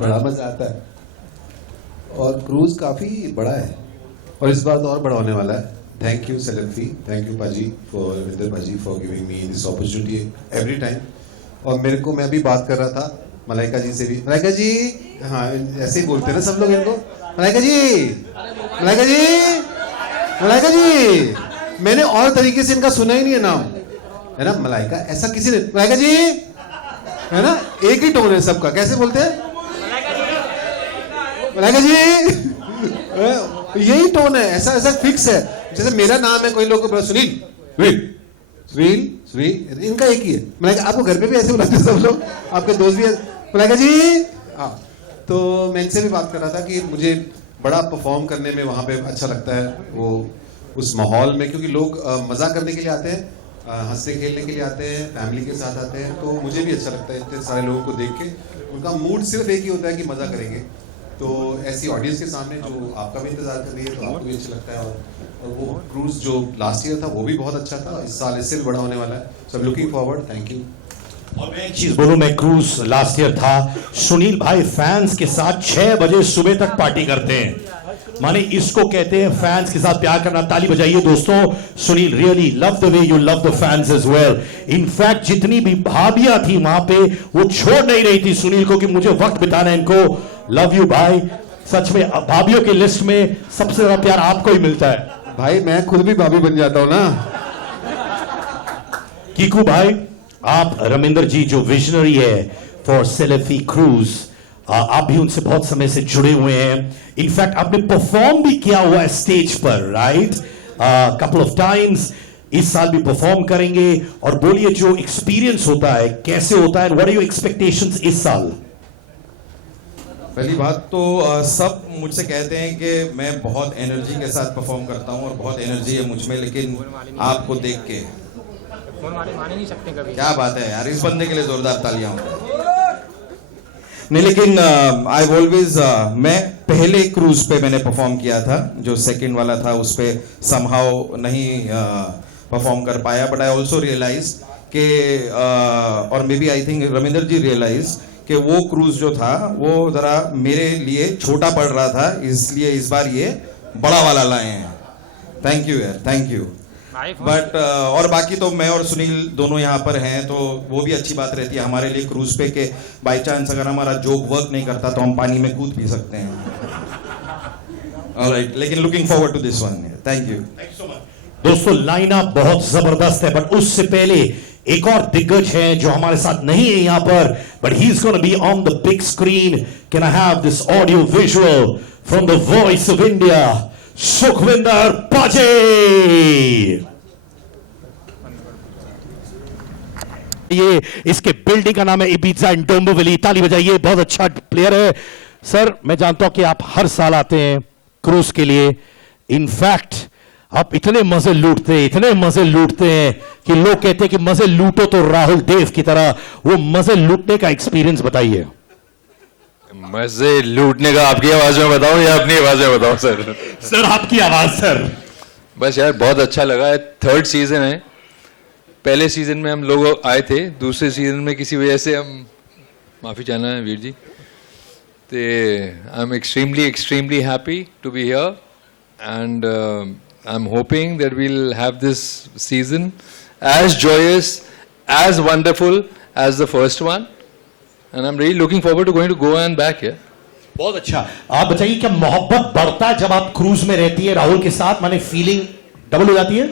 बड़ा मजा आता है और क्रूज काफी बड़ा है और इस बार तो और बड़ा होने वाला है. थैंक यू सेलेफी, थैंक यू पाजी फॉर रविंदर पाजी for giving me this opportunity every time. और मेरे को मैं अभी बात कर रहा था मलाइका जी से भी. मलाइका जी, हाँ ऐसे ही बोलते हैं ना सब लोग इनको. मलाइका जी, मलाइका जी, मलाइका जी. मैंने और तरीके से इनका सुना ही नहीं है नाम, है ना. मलाइका ऐसा किसी ने, मलाइका जी, है ना, एक ही टोन है सबका. कैसे बोलते हैं मलाइका जी? यही टोन है, ऐसा ऐसा फिक्स है. जैसे मेरा नाम है, कोई लोग को सुनील, सुनील, सुनील, इनका एक ही है. मलाइका, आपको घर पे भी ऐसे बुलाते हैं सब लोग, आपके दोस्त भी. मलाइका जी, हाँ. तो मैं इनसे भी बात कर रहा था कि मुझे बड़ा परफॉर्म करने में वहाँ पे अच्छा लगता है, वो उस माहौल में, क्योंकि लोग मजा करने के लिए आते हैं, हंसने खेलने के लिए आते हैं, फैमिली के साथ आते हैं. तो मुझे भी अच्छा लगता है इतने सारे लोगों को देख के. उनका मूड सिर्फ एक ही होता है कि मजा करेंगे. तो ऐसी ऑडियंस के सामने जो आपका भी इंतजार कर रही है, तो आपको भी अच्छा लगता है. और वो क्रूज जो लास्ट ईयर था वो भी बहुत अच्छा था, इस साल इससे भी बड़ा होने वाला है. So I am looking forward. Thank you. और मैं एक चीज बोलूं, मैं क्रूज लास्ट ईयर था, सुनील भाई फैंस के साथ 6 बजे सुबह तक पार्टी करते हैं. माने इसको कहते हैं फैंस के साथ प्यार करना. ताली बजाइए दोस्तों. Sunil really love the way you love the fans as well. In fact जितनी भी भाभियां थी वहां पे, वो छोड़ नहीं रही थी सुनील को कि मुझे वक्त बिताना है इनको. लव यू भाई. सच में भाभियों की लिस्ट में सबसे ज्यादा प्यार आपको ही मिलता है. भाई मैं खुद भी भाभी बन जाता हूं ना. कीकू भाई, आप रविंदर जी जो विजनरी है फॉर सेलेफी क्रूज, आप भी उनसे बहुत समय से जुड़े हुए हैं. इनफैक्ट आपने परफॉर्म भी किया हुआ है स्टेज पर, राइट, कपल ऑफ टाइम्स. इस साल भी परफॉर्म करेंगे. और बोलिए जो एक्सपीरियंस होता है कैसे होता है, व्हाट आर योर एक्सपेक्टेशंस इस साल? पहली बात तो सब मुझसे कहते हैं कि मैं बहुत एनर्जी के साथ परफॉर्म करता हूं और बहुत एनर्जी है मुझ में, लेकिन आपको देख के मान ही नहीं सकते कभी. क्या बात है यार, इस बंदे के लिए जोरदार तालियां. नहीं, लेकिन आई ऑलवेज मैं पहले क्रूज पे मैंने परफॉर्म किया था, जो सेकंड वाला था उस पे समहाउ नहीं परफॉर्म कर पाया. बट आई ऑल्सो रियलाइज के और maybe I think Ravinder ji realise कि वो क्रूज जो था वो जरा मेरे लिए छोटा पड़ रहा था, इसलिए इस बार ये बड़ा वाला लाए हैं. थैंक यू यार, थैंक यू. बट और बाकी तो मैं और सुनील दोनों यहाँ पर हैं, तो वो भी अच्छी बात रहती है हमारे लिए क्रूज पे के बाई चांस अगर हमारा जोक वर्क नहीं करता तो हम पानी में कूद भी सकते हैं. ऑलराइट, लेकिन looking forward to this one. Thank you. दोस्तों लाइनअप बहुत जबरदस्त है, बट उससे पहले एक और दिग्गज है जो हमारे साथ नहीं है यहां पर, but he is gonna be on the big screen. Can I have this audio visual from the voice of India, Sukhwinder paaji. ये इसके बिल्डिंग का नाम है इबिजा इन डोंबिवली. ताली बजाइए, बहुत अच्छा प्लेयर है. सर मैं जानता हूं कि आप हर साल आते हैं क्रूज के लिए. इनफैक्ट आप इतने मजे लूटते हैं कि लोग कहते हैं कि मजे लूटो तो राहुल देव की तरह. वो मजे लूटने का एक्सपीरियंस बताइए. मजे लूटने का आपकी आवाज में बताऊं या अपनी आवाज में बताऊं? सर सर आपकी आवाज. सर बस यार बहुत अच्छा लगा है. 3rd सीजन है. पहले सीजन में हम लोग आए थे, दूसरे सीजन में किसी वजह से हम, माफी चाहना है वीर जी, तो I am extremely happy to be here and I'm hoping that we'll have this season as joyous, as wonderful as the first one, and I'm really looking forward to going to Goa and back here. बहुत अच्छा. आप बताइए क्या मोहब्बत बढ़ता है जब आप क्रूज में रहती है राहुल के साथ? माने फीलिंग डबल हो जाती है?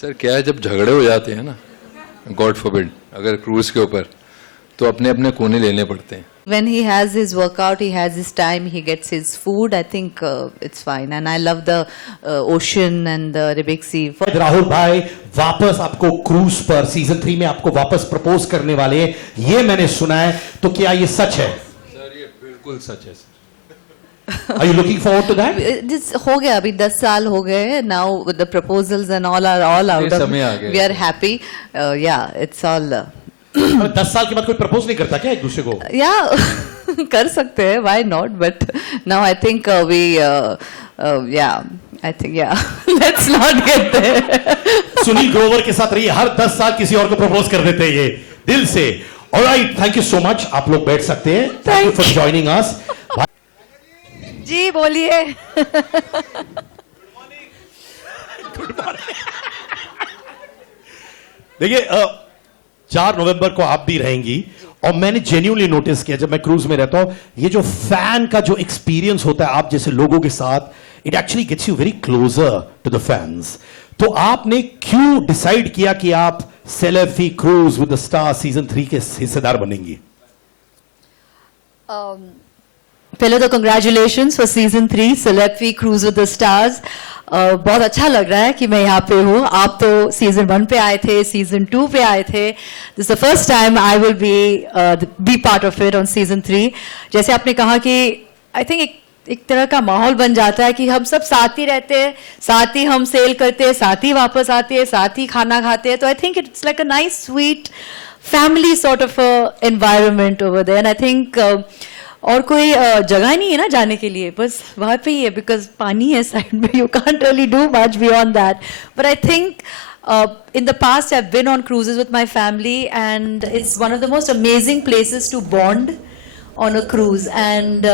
सर क्या है, जब झगड़े हो जाते हैं ना, गॉड फॉरबिड, अगर क्रूज के ऊपर, तो अपने अपने कोने लेने पड़ते हैं. When he has his workout, he has his time, he gets his food. I think it's fine, and I love the ocean and the Arabic Sea. Rahul भाई वापस आपको क्रूज पर सीजन 3 में आपको वापस प्रपोज करने वाले हैं, ये मैंने सुना है, तो क्या ये सच है? सर ये बिल्कुल सच है. Are you looking forward to that? This हो गया, अभी 10 साल हो गए. Now with the proposals and all are all out of. We are happy. Yeah, it's all. 10 साल के बाद कोई प्रपोज नहीं करता क्या एक दूसरे को? Yeah, कर सकते हैं. Why not? But now I think I think let's not get there. Sunil Grover के साथ रहिए, हर 10 साल किसी और को प्रपोज कर देते हैं ये दिल से. Alright, thank you so much. आप लोग बैठ सकते हैं. Thank you for joining us. जी बोलिए. देखिए 4 नवंबर को आप भी रहेंगी और मैंने जेन्युइनली नोटिस किया जब मैं क्रूज में रहता हूं ये जो फैन का जो एक्सपीरियंस होता है आप जैसे लोगों के साथ it actually gets you very closer to the fans. तो आपने क्यों डिसाइड किया कि आप celebrity cruise with the star season 3 के हिस्सेदार बनेंगी? पहले तो congratulations for season 3 celebrity cruise with the stars. बहुत अच्छा लग रहा है कि मैं यहाँ पे हूँ. आप तो सीजन 1 पे आए थे, सीजन 2 पे आए थे. This the first time I will be part of it on season 3. जैसे आपने कहा कि आई थिंक एक तरह का माहौल बन जाता है कि हम सब साथ ही रहते हैं, साथ ही हम सेल करते हैं, साथ ही वापस आते हैं, साथ ही खाना खाते हैं. तो I think it's like a nice sweet family sort of environment over there. And I think और कोई जगह नहीं है ना जाने के लिए, बस वहाँ पे ही है बिकॉज पानी है साइड में. You can't really do much beyond that. But I think in the past I've been on cruises with my family and it's one of the most amazing places to bond on a cruise and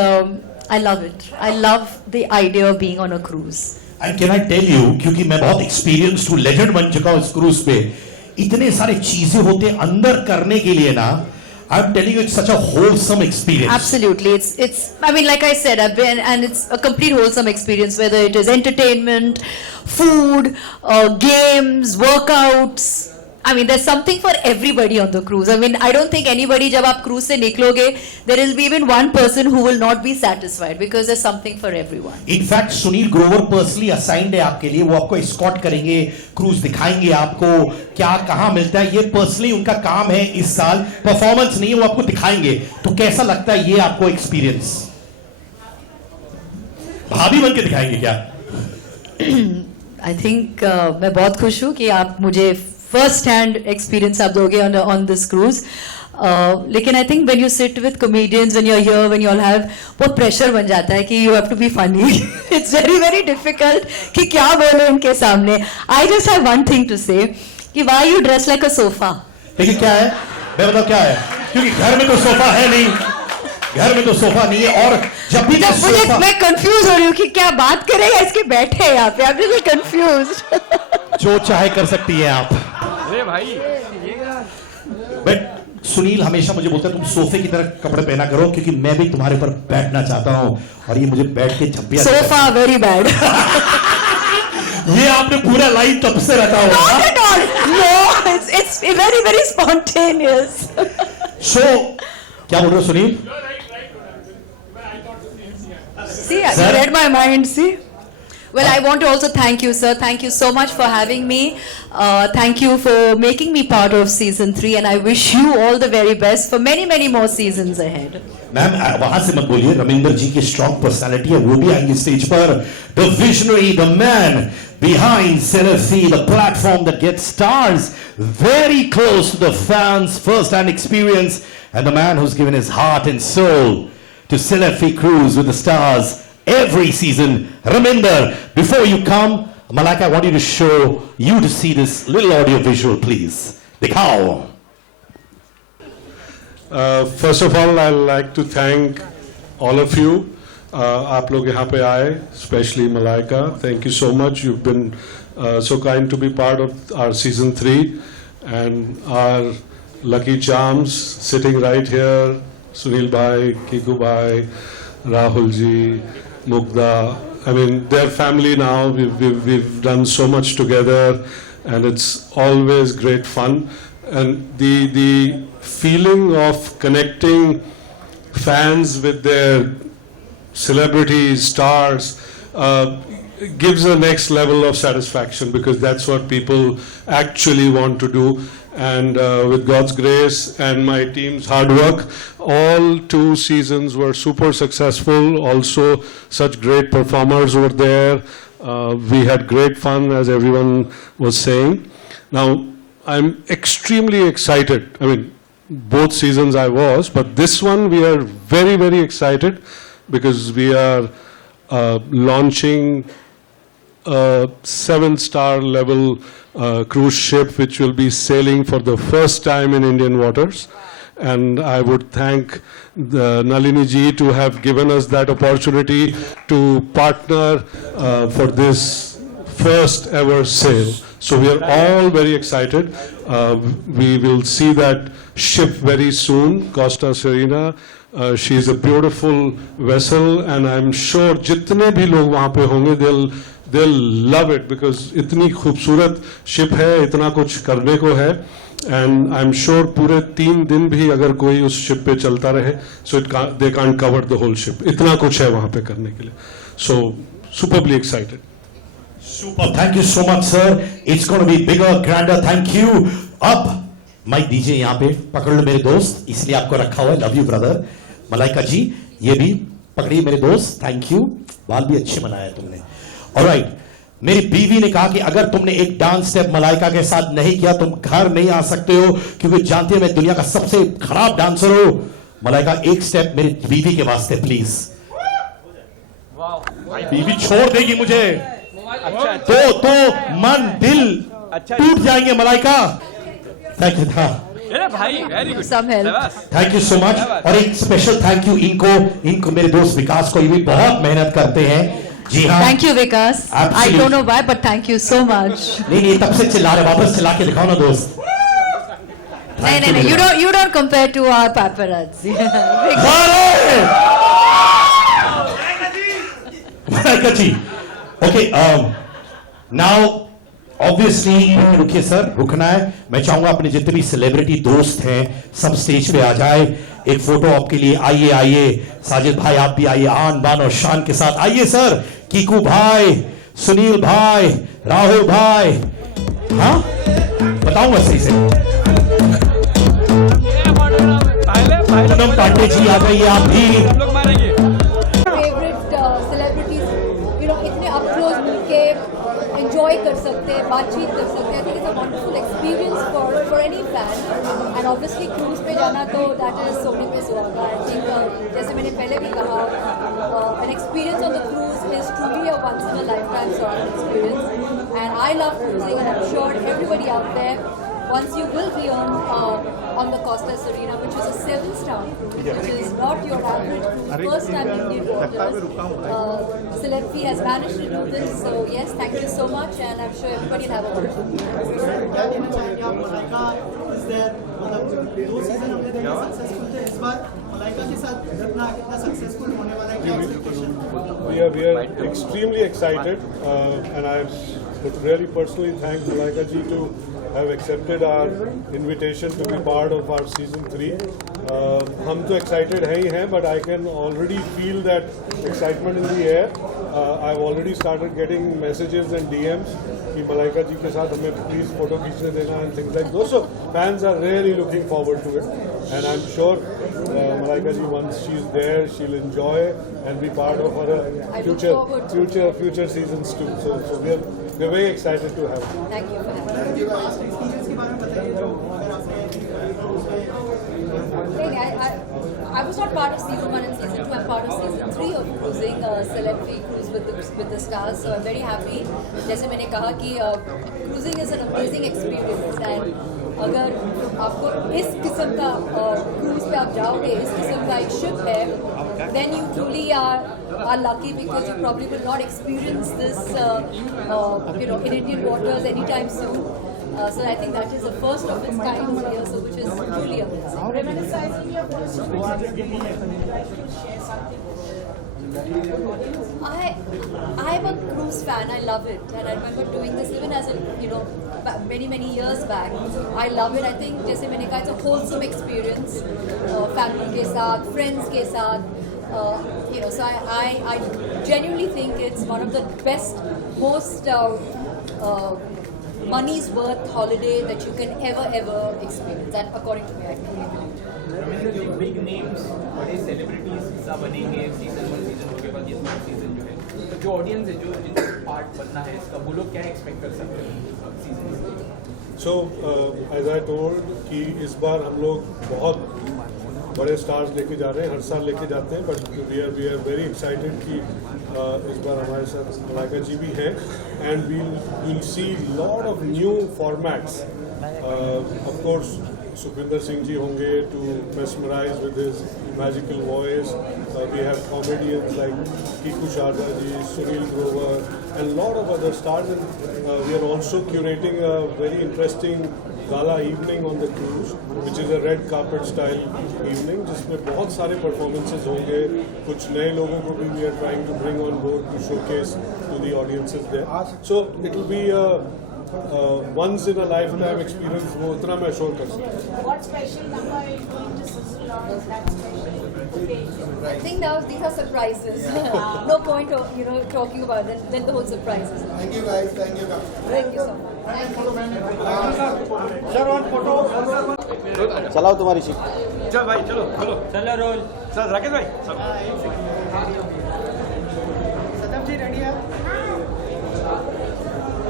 I love it. I love the idea of being on a cruise. And can I tell you क्योंकि मैं बहुत experience to legend बन चुका हूं इस cruise पे, इतने सारे चीजें होते हैं अंदर करने के लिए ना. I'm telling you, it's such a wholesome experience. Absolutely. It's, I mean, like I said, I've been, and it's a complete wholesome experience, whether it is entertainment, food, games, workouts. I mean, there's something for everybody on the cruise. I mean, I don't think anybody, जब आप cruise से निकलोगे, there will be even one person who will not be satisfied because there's something for everyone. In fact, Sunil Grover personally assigned है आपके लिए. वो आपको escort करेंगे, क्रूज दिखाएंगे आपको क्या कहां मिलता है. ये पर्सनली उनका काम है. इस साल परफॉर्मेंस नहीं है, वो आपको दिखाएंगे. तो कैसा लगता है ये आपको एक्सपीरियंस? भाभी बन के दिखाएंगे क्या? I think मैं बहुत खुश हूँ कि आप मुझे first hand experience आप दोगे on this cruise. लेकिन I think when you sit with comedians, when you're here, when you all have, बहुत pressure बन जाता है कि you have to be funny. It's very very difficult कि क्या बोले इनके सामने. I just have one thing to say कि why you dress like a sofa? देखिए क्या है, मैं बताऊं क्या है, क्योंकि घर में तो सोफा है नहीं. घर में तो सोफा नहीं है और जब भी सोफा मैं कंफ्यूज हो रही हूँ कि क्या बात करेगा इसके बैठे हैं यहाँ पे. I'm really confused. जो चाहे कर सकती है आप. अरे भाई बट सुनील हमेशा मुझे बोलता है तुम सोफे की तरह कपड़े पहना करो क्योंकि मैं भी तुम्हारे पर बैठना चाहता हूं और ये मुझे बैठ के झप्पियां. Sofa very bad. ये आपने पूरा लाइन तब से रखा हुआ. Not at all. No, it's very very spontaneous. सो क्या बोल रहे हो Sunil? See, you read my mind. See. Well, I want to also thank you, sir. Thank you so much for having me. Thank you for making me part of season 3, and I wish you all the very best for many, many more seasons ahead. Ma'am वहां से मत बोलिए. रविंदर जी की strong personality है, वो भी आएंगे stage पर. The visionary, the man behind Celefi, the platform that gets stars very close to the fans, first-hand experience, and the man who's given his heart and soul to Celefi Cruise with the Stars every season. Raminder, before you come, Malaika, I want you to show you to see this little audio visual, please. Dikhao. First of all, I'd like to thank all of you. आप लोग यहाँ पे आए, especially Malaika. Thank you so much. You've been so kind to be part of our season 3, and our lucky charms sitting right here. Sunil bhai, Kiku bhai, Rahul ji, Mugdha. I mean, they're family now. We've done so much together, and it's always great fun. And the feeling of connecting fans with their celebrities, stars, gives a next level of satisfaction because that's what people actually want to do. And with God's grace and my team's hard work, all 2 seasons were super successful. Also, such great performers were there. We had great fun, as everyone was saying. Now, I'm extremely excited. I mean, both seasons I was, but this one we are very, very excited because we are launching a 7-star level cruise ship which will be sailing for the first time in Indian waters. and I would thank Nalini ji to have given us that opportunity to partner for this first ever sale. So we are all very excited. We will see that ship very soon, Costa Serena. She is a beautiful vessel, and I'm sure जितने भी लोग वहाँ पे होंगे they'll love it, because इतनी खूबसूरत ship है, इतना कुछ करने को है, and I'm sure पूरे 3 दिन भी अगर कोई उस ship पे चलता रहे, so they can't cover the whole ship. इतना कुछ है वहाँ पे करने के लिए. So superbly excited. Super. Thank you so much, sir. It's going to be bigger, grander. Thank you. अब माइक दीजिए यहाँ पे, पकड़ लो मेरे दोस्त, इसलिए आपको रखा हुआ है. Love you brother. Malaika ji ये भी पकड़िए मेरे दोस्त. Thank you. बाल भी अच्छे बनाया तुमने. ऑलराइट. मेरी बीवी ने कहा कि अगर तुमने एक डांस स्टेप मलाइका के साथ नहीं किया तुम घर नहीं आ सकते हो, क्योंकि जानते हो मैं दुनिया का सबसे खराब डांसर हूं. मलाइका एक स्टेप मेरी बीवी के वास्ते प्लीज. बीवी छोड़ देगी मुझे तो मन दिल टूट जाएंगे मलाइका. थैंक यू था. Some help. Thank you so much. और एक स्पेशल थैंक यू इनको मेरे दोस्त विकास को, ये भी बहुत मेहनत करते हैं. जी हाँ. Thank you, Vikas. I don't know why, but thank you so much. नहीं तब से चिल्ला रहे, वापस चिल्ला के दिखाओ ना दोस्त. नहीं, you don't compare to our paparazzi. Malaika ji. Okay, now obviously रुकिए सर, रुकना है. मैं चाहूंगा अपने जितने भी सेलिब्रिटी दोस्त हैं सब स्टेज पे आ जाए. एक फोटो आपके लिए. आइए साजिद भाई आप भी आइए, आन बान और शान के साथ आइए सर. कीकू भाई, सुनील भाई, राहुल भाई. हाँ बताऊंगा सही से. पूनम पांडे जी आ गई, आप भी. फेवरेट सेलिब्रिटीज इतने अप क्लोज मिलके एंजॉय कर सकते हैं, बातचीत कर सकते हैं. It's a wonderful experience for any fan. And obviously cruise पे जाना तो दैट इज सोने पे सुहागा. आई थिंक जैसे मैंने पहले भी कहा, an experience on the cruise is truly a once in a lifetime sort of experience. And I love cruising, and I am sure everybody out there, once you will be on the Costa Serena, which is a 7-star cruise, which is not your average cruise. First time Indian waters. Celebrity has managed to do this, so yes, thank you so much, and I'm sure everybody will have a wonderful time. क्या कहना चाहेंगे आप? Malaika is there, मतलब 2 season हमने देखे successful थे, इस बार मलाइका के साथ कितना सक्सेसफुल होने वाला है, क्या expectation? We are extremely excited, and I would really personally thank Malaika ji to have accepted our invitation to be part of our season 3. हम तो excited हैं ही हैं, but I can already feel that excitement in the air. I've already started getting messages and DMs कि मलाइका जी के साथ हमें please photo खींचने देना and things like those. So fans are really looking forward to it, and I'm sure Malaika ji, once she's there, she'll enjoy and be part of her future seasons too. So we're very excited to have her. Thank you for having me. Experience के बारे में बताइए जो अगर I was not part of season 1 and season 2. I'm part of season 3 of cruising, Celebrity Cruise with the Stars. So I'm very happy. जैसे मैंने कहा कि cruising is an amazing experience, and अगर आपको इस किस्म का cruise पे आप जाओगे, इस किस्म का एक ship है, then you truly are lucky, because you probably will not experience this in Indian waters anytime soon. So I think that is the first of its kind here, so which is truly amazing. I'm a cruise fan. I love it, and I remember doing this even as a many years back. I love it. I think जैसे मैंने कहा, it's a wholesome experience. Family के साथ, friends के साथ. So I genuinely think it's one of the best, most money's worth holiday that you can ever experience, and according to me, I think. जो big names बड़े celebrities हिस्सा बनेंगे season 1 season 2 के बाद ये सीजन जो है, तो जो ऑडियंस है जो जिनको पार्ट बनना है इसका, वो लोग क्या एक्सपेक्ट कर सकते हैं season? So as I told कि इस बार हम लोग बहुत बड़े स्टार्स लेके जा रहे हैं. हर साल लेके जाते हैं, but we are very excited कि इस बार हमारे साथ मलाइका जी भी हैं, and we'll see lot of new formats. Of course Sukhvinder Singh ji honge to mesmerize with his magical voice. We have comedians like Kiku Sharda ji, Sunil Grover, and a lot of other stars. And we are also curating a very interesting gala evening on the cruise, which is a red carpet style evening, जिसमें बहुत सारे performances होंगे. कुछ नए लोगों को भी we are trying to bring on board to showcase to the audiences there. So it will be a once in a lifetime experience. वो उतना मैं श्योर कर सकता हूँ. What special number are you going to sizzle on that special? I think now these are surprises. No point of talking about them. Then the whole surprises. Thank you guys. Thank you. Thank you so much. Thank you. चलाओ तुम्हारी ship. चल भाई चलो चलो चलो role sir Rakesh भाई सत्यम जी ready है?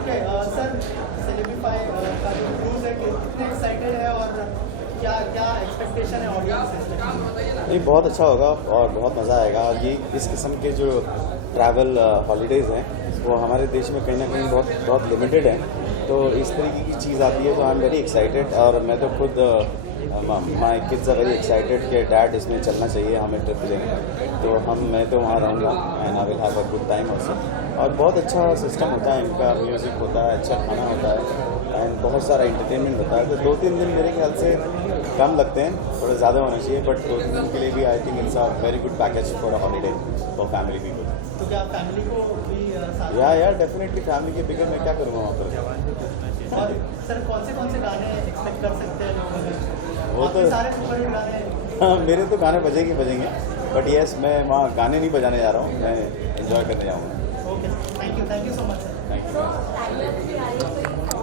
Okay sir, सेलिब्रिफाई का जो क्रूज है कितने एक्साइटेड है और क्या क्या एक्सपेक्टेशन है ऑडियंस से? ये बहुत अच्छा होगा और बहुत मज़ा आएगा. और ये इस किस्म के जो ट्रैवल हॉलीडेज़ हैं वो हमारे देश में कहीं ना कहीं बहुत लिमिटेड हैं. तो इस तरीके की चीज़ आती है तो आई एम वेरी एक्साइटेड. और मैं तो खुद my kids are very excited कि डैड इसमें चलना चाहिए हमें ट्रिप लेने. तो मैं तो वहाँ रहूँगा and I will have a good time also. और बहुत अच्छा सिस्टम होता है इनका. म्यूज़िक होता है, अच्छा खाना होता है एंड बहुत सारा इंटरटेनमेंट होता है. तो 2-3 दिन मेरे ख्याल से कम लगते हैं, थोड़ा ज़्यादा होना चाहिए. बट 2-3 दिन के लिए भी आई think it's a very good package for a holiday for family people. तो क्या फैमिली को भी साथ? या डेफिनेटली फैमिली के बिगड़ मैं क्या करूँगा वहाँ पर. और सर कौन से गाने एक्सपेक्ट कर सकते हैं लोग? वो तो सारे सुपरहिट गाने. हाँ, मेरे तो गाने बजेंगे. बट यस, मैं वहाँ गाने नहीं बजाने जा रहा हूँ, मैं एंजॉय करने जाऊँगा. Okay, thank you so much sir. Thank you.